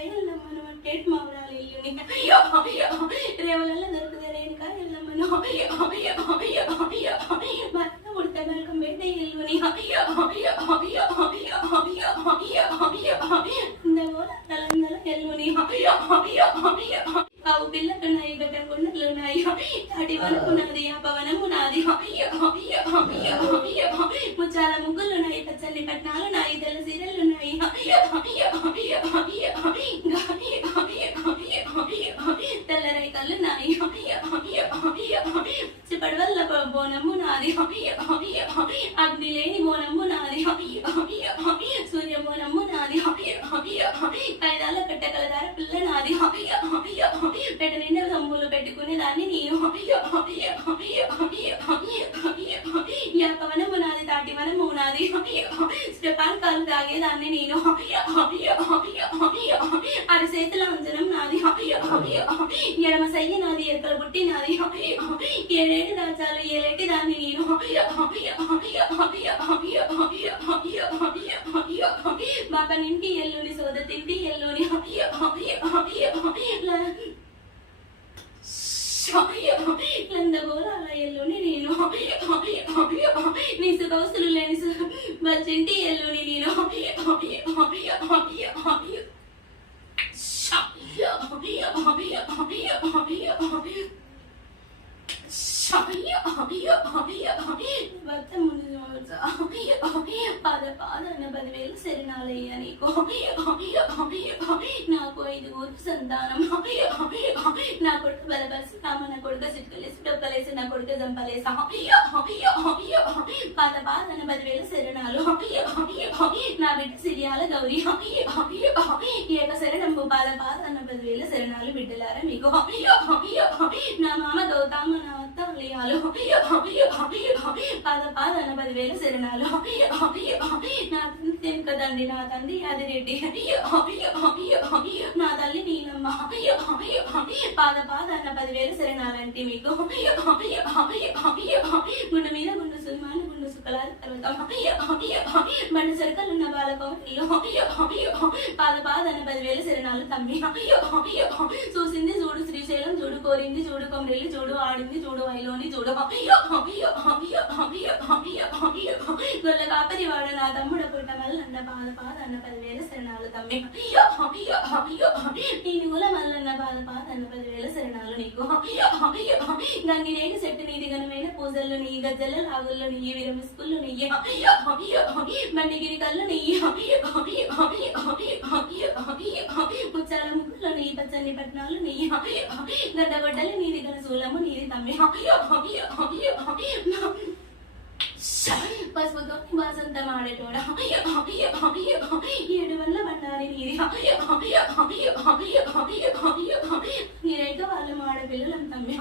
ఎల్లమ్మను Tate మావరాలు ఇల్లుని రేవలల్ల దొరుకుదే రేణుక ఎల్లమ్మను భర్త ఉడత బెల్కం బేట ఇల్లుని అందగోల ఎల్లుని ఆవు పిల్లలున్నాయి గడ్డం గుండెలున్నాయి తాటి వరకు నాది పవనము నాది ముచ్చాల ముగ్గులున్నాయి పచ్చని పట్నాలున్నాయి తెల్ల సీరలున్నాయి తెల్ల రేఖలున్నాయి పడవల్ల బోనము నాది అగ్ని లేని బోనము నాది సూర్య బోనము నాది ఐదాళ్ళ పెట్టగలదార పిల్ల నాది పెట్ట నిండా సొమ్ములు పెట్టుకునే దాన్ని నేను పవనము నాది తాటి వనము నాది స్టెపాన్ కాలు తాగేదాన్ని నేను అరచేతుల అంజనం నాది ఎడమ సయ్య నాది ఎక్కల బుట్టి నాది ఏడేటి దాచాలు ఏలేటి దాన్ని నేను బాపనింటి ఎల్లుని సోదతింటి ఎల్లుని లందగోళాల ఎల్లుని నేను నీ సుఖవస్తులు లేని బల్చింటి ఎల్లుని నేను భర్త ముందు పాద పాదన్న 10,000 శరణాలయ్యా నీకు నాకు 5 సంతానం నా కొడుకు బలపరిసి కామ నా కొడుకు చిట్కలేసి డొక్కలేసి నా కొడుకు జంపలేసా పాద పాదన్న 10,000 శరణాలు నా బిడ్డ సిరియాల గౌరీ ఏక శరణంబు పాద పాదన్న 10,000 శరణాలు బిడ్డలారా మీకు నా మామ గౌతమ నా అత్త అలియాలు పాద పాదన్న 10,000 శరణాలు నా తండ్రి కదండి నా తండ్రి యాదిరెడ్డి నా తల్లి నీలమ్మ పాద పాదన్న 10,000 శరణాలంటే మీకు గుండె మీద గుండు సుమాన గుండు సుఖలాల పర్వతం బండ సరుకలున్న బాలకౌరిలో పాద పాదన్న 10,000 శరణాలు తమ్మి చూసింది చూడు శ్రీశైలం చూడు కోరింది చూడు కొమరెల్లి చూడు ఆడింది చూడు వైలోని చూడు గొల్ల కాపరి వాడు నా తమ్ముడు పుట్ట మల్లన్న పాద పాదన్న 10,000 శరణాలు తమ్మి నీ నువ్వుల మల్లన్న పాద పాదన్న 10,000 శరణాలు నీకు గంగిరేగి చెట్టు నీది ఘనమైన పూజలు నీ గజ్జల లాగుల్లో నీ విరమిస్కుళ్ళు నెయ్యి బండిగిరి కళ్ళు నెయ్యి ముచ్చాల ముక్కుల్లో నీ పచ్చని పట్నాలు నెయ్యి గడ్డగొడ్డలు నీది ఘనశూలము నీది తమ్మి పసుపుతో బాసంతం ఆడేటోడ 7 వల్ల బండారి నీది నీరైతే వాళ్ళు ఆడపిల్లలు తమ్మి